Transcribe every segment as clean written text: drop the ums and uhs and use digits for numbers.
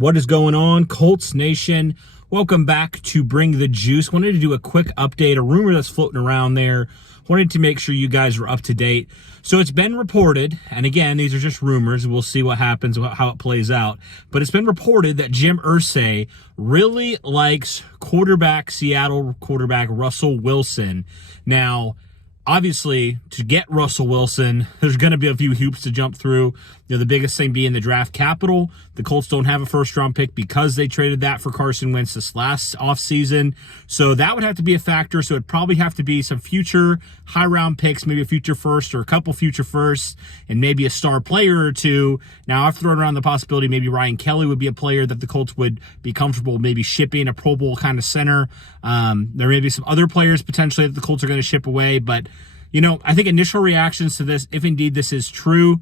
What is going on, Colts Nation? Welcome back to Bring the Juice. Wanted to do a quick update, a rumor that's floating around there. Wanted to make sure you guys were up to date. So it's been reported, and again, these are just rumors. We'll see what happens, how it plays out. But it's been reported that Jim Irsay really likes Seattle quarterback Russell Wilson. Now, obviously, to get Russell Wilson, there's going to be a few hoops to jump through. The biggest thing being the draft capital. The Colts don't have a first-round pick because they traded that for Carson Wentz this last offseason. So that would have to be a factor. So it'd probably have to be some future high-round picks, maybe a future first or a couple future firsts, and maybe a star player or two. Now, I've thrown around the possibility maybe Ryan Kelly would be a player that the Colts would be comfortable maybe shipping, a Pro Bowl kind of center. There may be some other players potentially that the Colts are going to ship away, but I think initial reactions to this, if indeed this is true,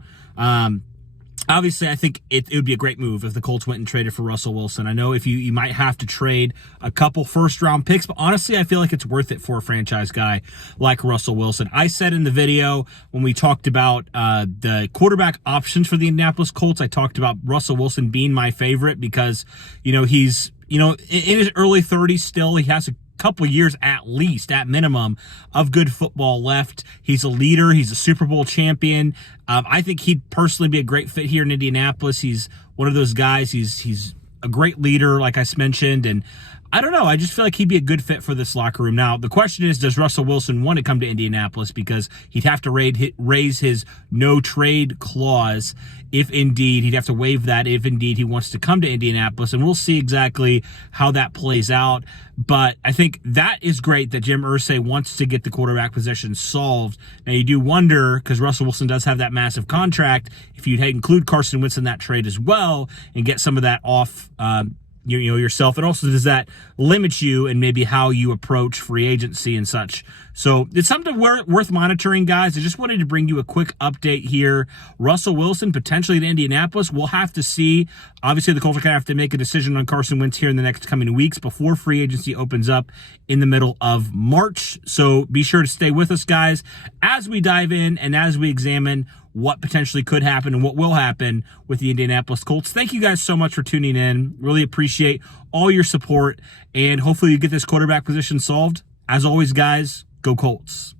obviously I think it would be a great move if the Colts went and traded for Russell Wilson. I know if you might have to trade a couple first-round picks, but honestly I feel like it's worth it for a franchise guy like Russell Wilson. I said in the video when we talked about the quarterback options for the Indianapolis Colts, I talked about Russell Wilson being my favorite because, he's, in his early 30s still. He has a couple years at least, at minimum, of good football left. He's a leader. He's a Super Bowl champion. I think he'd personally be a great fit here in Indianapolis. He's one of those guys. He's a great leader, like I mentioned, and I don't know. I just feel like he'd be a good fit for this locker room. Now, the question is, does Russell Wilson want to come to Indianapolis? Because he'd have to raise his no-trade clause if indeed he'd have to waive that if indeed he wants to come to Indianapolis. And we'll see exactly how that plays out. But I think that is great that Jim Irsay wants to get the quarterback position solved. Now, you do wonder, because Russell Wilson does have that massive contract, if you'd include Carson Wentz in that trade as well and get some of that off yourself. And also, does that limit you and maybe how you approach free agency and such? So it's something worth monitoring, guys. I just wanted to bring you a quick update here. Russell Wilson potentially to Indianapolis. We'll have to see. Obviously, the Colts are going to have to make a decision on Carson Wentz here in the next coming weeks before free agency opens up in the middle of March. So be sure to stay with us, guys, as we dive in and as we examine what potentially could happen and what will happen with the Indianapolis Colts. Thank you guys so much for tuning in. Really appreciate all your support, and hopefully you get this quarterback position solved. As always, guys, go Colts.